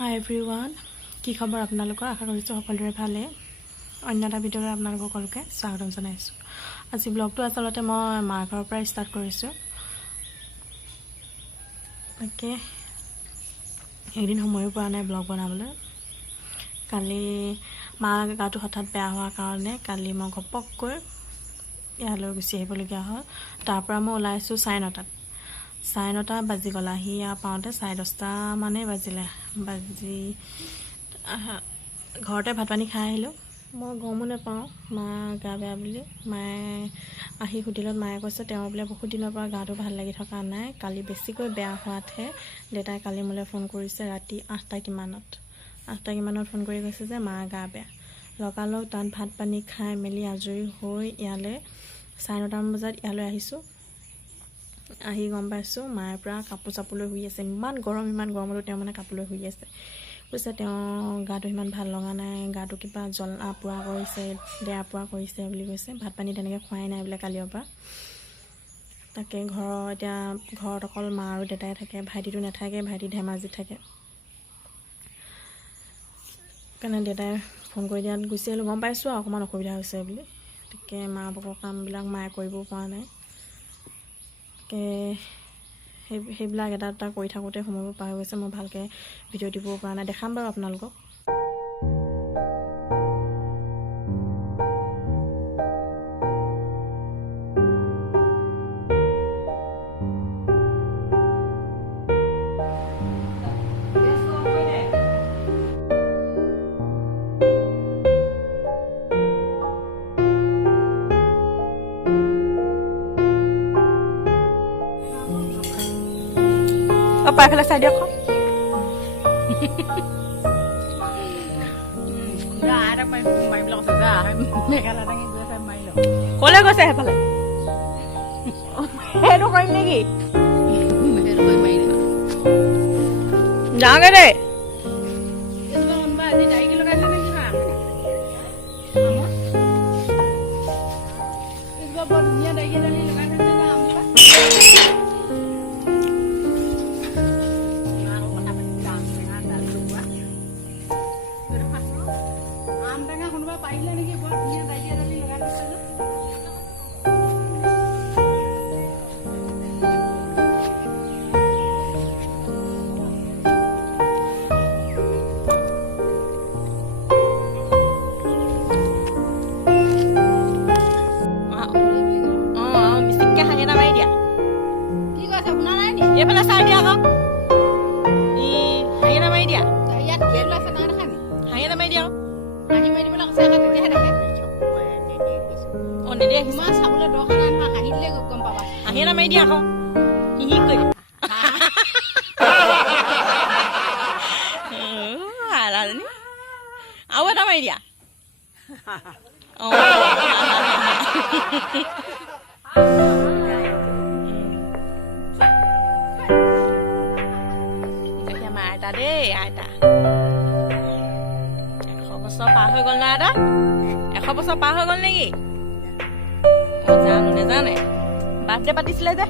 হাই everyone, কি খবৰ আপোনালোকৰ? আশা কৰিছোঁ সকলোৰে ভালে। অন্য এটা ভিডিঅ'লৈ আপোনালোকক সকলোকে স্বাগতম জনাইছোঁ। আজি ব্লগটো আচলতে মই মাৰ ঘৰৰ পৰা ষ্টাৰ্ট কৰিছোঁ। তাকে এদিন সময়ো পোৱা নাই ব্লগ বনাবলৈ। কালি মাৰ গাটো হঠাৎ বেয়া হোৱাৰ কাৰণে কালি মই ঘপককৈ ইয়ালৈ গুচি আহিবলগীয়া হ'ল। তাৰ পৰা মই ওলাইছোঁ 9:30। 9:30 বাজি গ'ল। আহি পাওঁতে 10:30 মানেই বাজিলে। ঘৰতে ভাত পানী খাই আহিলোঁ। মই গমো নাপাওঁ মা গা বেয়া বুলি। মায়ে আহি সুধিলত মায়ে কৈছে তেওঁৰ বোলে বহুত দিনৰ পৰা গাটো ভাল লাগি থকা নাই, কালি বেছিকৈ বেয়া হোৱাতহে দেউতাই কালি মোলৈ ফোন কৰিছে ৰাতি 8টা কিমানত ফোন কৰি কৈছে যে মাৰ গা বেয়া। লগালগ তাত ভাত পানী খাই মেলি আজৰি হৈ ইয়ালৈ 9:30 বজাত ইয়ালৈ আহিছোঁ। আহি গম পাইছোঁ মায়ে পৰা কাপোৰ চাপোৰ লৈ শুই আছে। ইমান গৰমতো তেওঁ মানে কাপোৰ লৈ শুই আছে। কৈছে তেওঁ গাটো ইমান ভাল লগা নাই, গাটো কিবা জ্বলা পোৰা কৰিছে, দেয়া পোৰা কৰিছে বুলি কৈছে। ভাত পানী তেনেকৈ খোৱাই নাই বোলে কালিৰ পৰা। তাকে এতিয়া ঘৰত অকল মা আৰু দেউতাই থাকে, ভাইটিটো নাথাকে, ভাইটি ধেমাজিত থাকে। সেইকাৰণে দেউতাই ফোন কৰি দিয়াত গুচি আহিলোঁ। গম পাইছোঁ আৰু অকণমান অসুবিধা হৈছে বুলি। তাকে মা বাপৰ কামবিলাক মায়ে কৰিবও পৰা নাই। সেইবিলাক এটা এটা কৰি থাকোঁতে সময়বোৰ পাৰ হৈ গৈছে। মই ভালকৈ ভিডিঅ' দিবও পৰা নাই। দেখাম বাৰু আপোনালোকক। পাইফালে চাই দিয়ক। কলৈ গৈছে সেইফালে? সেইটো কৰিম নেকি? যাওঁগে দেই। এইফালে চাই দিয়া আকৌ। হাঁহি এটা মাৰি দিয়া। হাঁহি এটা মাৰি দিয়া আকৌ। অঁ নিদি আহিছে চাবলৈ দৰকাৰ নাই নহয়, হাঁহি দিলে গম পাবা। হাঁহি এটা মাৰি দিয়া আকৌ। হিহি কৰি আৰু এটা মাৰি দিয়া। অঁ দেই আইতা 100 বছৰ পাৰ হৈ গ'ল না আইতা? 100 বছৰ পাৰ হৈ গ'ল নেকি? অঁ জানো নেজানে। বাৰ্থডে পাতিছিলে যে